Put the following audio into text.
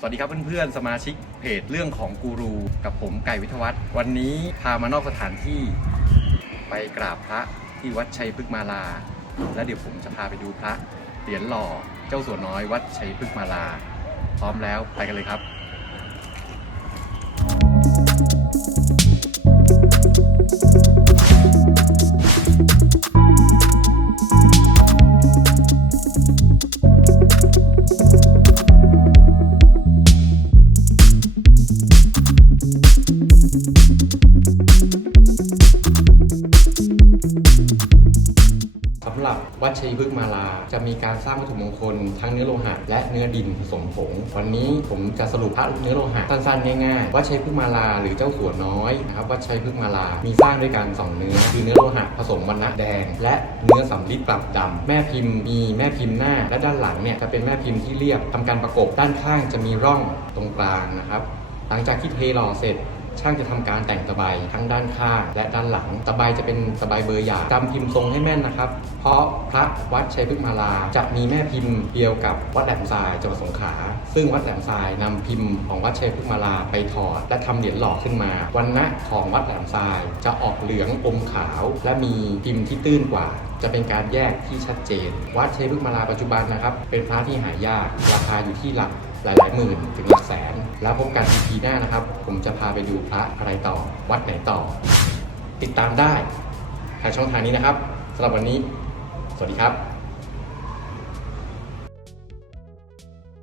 สวัสดีครับเพื่อนๆ สมาชิกเพจเรื่องของกูรู กับผมไก่วิทวัฒน์วันนี้พามานอกสถานที่ไปกราบพระที่วัดชัยพฤกษ์มาลา และเดี๋ยวผมจะพาไปดูพระเหรียญหล่อเจ้าสัวน้อยวัดชัยพฤกษ์มาลา พร้อมแล้วไปกันเลยครับ หรับวัดชัยพฤกษ์มาลา จะมีการสร้างวัตถุมงคลทั้งเนื้อโลหะและเนื้อดินผสมผง วันนี้ผมจะสรุปพระเนื้อโลหะสั้นๆง่ายๆวัดชัยพฤกษ์มาลา หรือเจ้าสัวน้อยนะครับวัดชัยพฤกษ์มาลา มีสร้างด้วยกันสองเนื้อ คือเนื้อโลหะผสมวรรณะแดง และเนื้อสำริดปรับดำแม่พิมพ์มีแม่พิมพ์หน้า และด้านหลังเนี่ยจะเป็นแม่พิมพ์ที่เรียบทำการประกบด้านข้างจะมีร่องตรงกลางนะครับหลังจากที่เทหล่อเสร็จ ช่างจะทำการแต่งตะไบทั้งด้านข้างและด้านหลัง ตะไบจะเป็นตะไบเบอร์หยาจำพิมพ์ทรงให้แม่นนะครับ เพราะพระวัดชัยพฤกษ์มาลาจะมีแม่พิมพ์เดียวกับวัดแหลมทรายจังหวัดสงขลาซึ่งวัดแหลมทรายนำพิมพ์ของวัดชัยพฤกษ์มาลาไปถอด และทำเหรียญหล่อขึ้นมาวันณะของวัดแหลมทรายจะออกเหลืองอมขาว และมีพิมพ์ที่ตื้นกว่า จะเป็นการแยกที่ชัดเจน วัดชัยพฤกษ์มาลาปัจจุบันนะครับเป็นพระที่หายากราคาอยู่ที่หลักหลายหลายหมื่นถึงหลัก แล้วพบกัน EP หน้านะครับ ผมจะพาไปดูพระอะไรต่อ วัดไหนต่อ ติดตามได้ทางช่องทางนี้นะครับสำหรับวันนี้ สวัสดีครับ